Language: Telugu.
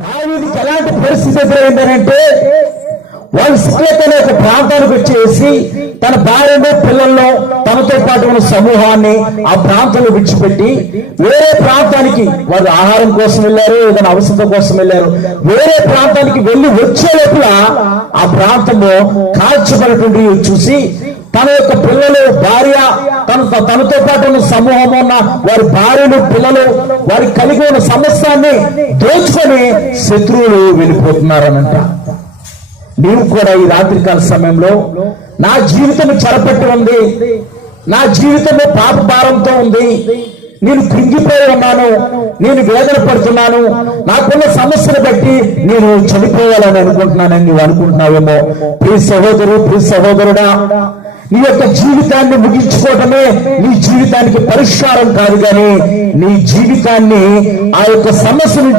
దావీదుకి ఎలాంటి పరిస్థితి ఎదురైందనంటే వాళ్ళు సిక్లెట్ అనే ఒక ప్రాంతానికి వచ్చేసి తన భార్యను పిల్లలను తనతో పాటు ఉన్న సమూహాన్ని ఆ ప్రాంతంలో విడిచిపెట్టి వేరే ప్రాంతానికి వారు ఆహారం కోసం వెళ్ళారు, ఏదైనా అవసరం కోసం వెళ్ళారు. వేరే ప్రాంతానికి వెళ్ళి వచ్చే లోపల ఆ ప్రాంతము కాల్చబడినటువంటి చూసి తన యొక్క పిల్లలు, భార్య, తనతో పాటు ఉన్న సమూహం ఉన్న వారి భార్యలు, పిల్లలు, వారికి కలిగి ఉన్న సమస్యాన్ని దోచుకొని శత్రువులు వెళ్ళిపోతున్నారనంట. నీవు కూడా ఈ రాత్రికాల సమయంలో నా జీవితం చెరపట్టి ఉంది, నా జీవితము పాప భారంతో ఉంది, నేను కృంగిపోయి ఉన్నాను, నేను వేదన పడుతున్నాను, నాకున్న సమస్యను బట్టి నేను చనిపోవాలని అనుకుంటున్నానని నువ్వు అనుకుంటున్నావేమో. ప్రియ సహోదరు, ప్రియ సహోదరుడా, నీ యొక్క జీవితాన్ని ముగించుకోవటమే నీ జీవితానికి పరిష్కారం కాదు, కానీ నీ జీవితాన్ని ఆ యొక్క సమస్య నుంచి